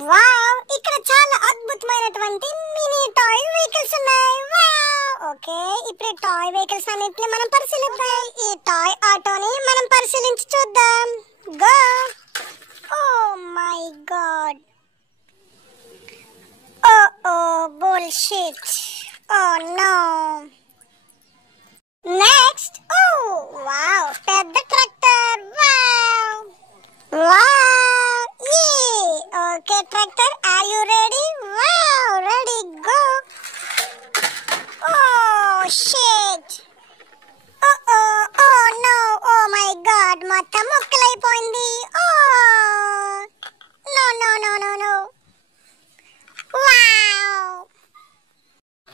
Wow, ఇక్కడ చాలా అద్భుతమైనటువంటి మినీ టాయ్ వెహికల్స్ ఉన్నాయి. వావ్, ఓకే, ఇప్పుడు టాయ్ వెహికల్స్ అన్నిటిని మనం పరిశీలిద్దాం. ఈ టాయ్ ఆటోని మనం పరిశీలించి చూద్దాం. Go. Oh my God. Oh bullshit. Oh no. Next. Oh wow, పెద్ద tractor. Wow wow. Okay tractor, are you ready? Wow, ready, go. Oh shit. Oh no. Oh my God, మొత్తం ముక్కలైపోయింది. Oh no no no no no. Wow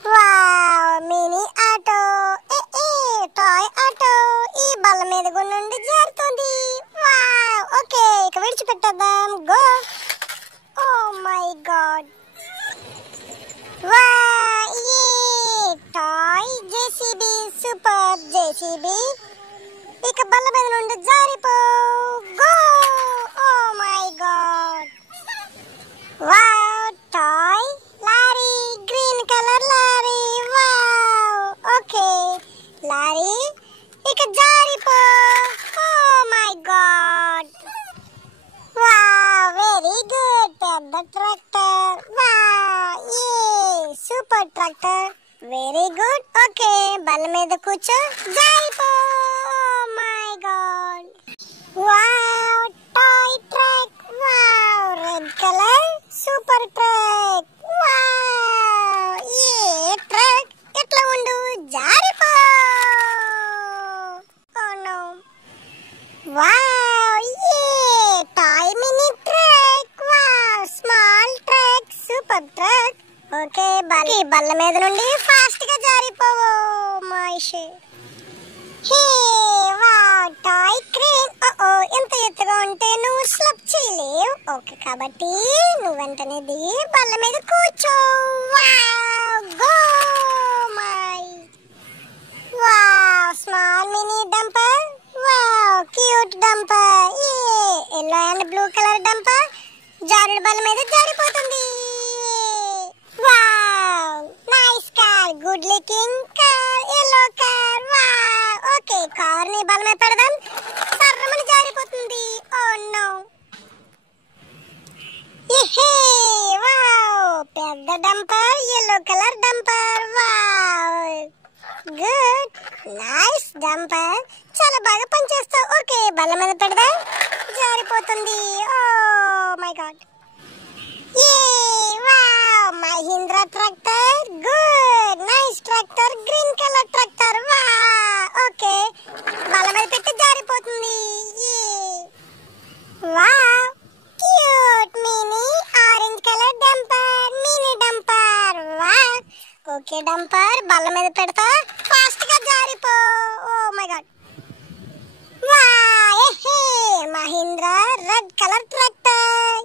wow, mini auto. Toy auto ఈ బల్ల మీద నుండి జారుతుంది. Wow, okay, ఇక విడిచిపెట్టేద్దాం. Go. Oh my God. Toy JCB, super JCB. ఇక బల్ల మీద నుండి జారిపో. Go. Oh my God. Wow, toy lorry, green colour lorry. Wow, okay lorry, ఇక జారిపో. Oh my God. Wow, very good, పెద్ద tractor. Wow, super tractor, very good. Okay, బల్ల మీద కూర్చో, జారిపో. Oh my God. Wow, toy truck. Wow, red colour, super truck. Wow, truck ఎట్లా ఉండు, జారిపో. Oh no. Wow, toy mini truck. Wow, small truck, super truck. Okay, బల్ల మీద నుండి ఫాస్ట్ గా జారిపోవు. మనిషి. హే వావ్, టాయ్ క్రేన్. ఎంత ఎత్తుగా ఉంటే నువ్వు స్లప్ చేయలేవు. ఓకే, కాబట్టి నువ్వు వెంటనే దిగి బల్ల మీద కూర్చో. Wow, go my. Wow, small mini dumper. Wow, cute dumper. Yellow and blue colour dumper జారుడు బల్ల మీద జారిపోతుంది. Wow, nice car, good looking car, yellow car. Wow, okay, car ని బల్ల మీద పెడదాం, సర్రమని జారిపోతుంది. Oh no. వావ్, పెద్ద dumper, yellow colour dumper. Wow, good, nice dumper, చాలా బాగా పనిచేస్తావు. ఓకే, బల్ల మీద పెడదాం, జారిపోతుంది. Oh my God. Wow, Mahindra tractor. Good, nice tractor, green colour tractor. Wow, okay, బల్ల మీద పెట్టి జారిపోతుంది. Wow, cute mini orange colour dumper, mini dumper. Wow, okay dumper, బల్ల మీద పెడతా, ఫాస్ట్ గా జారిపో. Oh my God. Wow, Mahindra red colour tractor.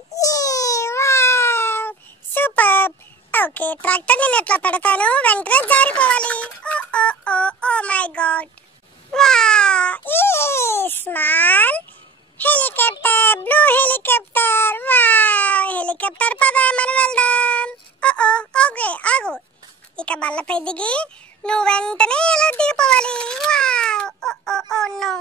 Wow, super. Okay, tractor నేను ఎట్లా పెడతాను, వెంటనే జారిపోవాలి. Oh my God. Wow, small helicopter, blue helicopter. Wow, helicopter పద, మనం వెళ్దాం. ఓకే, ఆగు. ఇక బల్లపై దిగి నువ్వు వెంటనే ఎలా దిగిపోవాలి. Wow, oh no.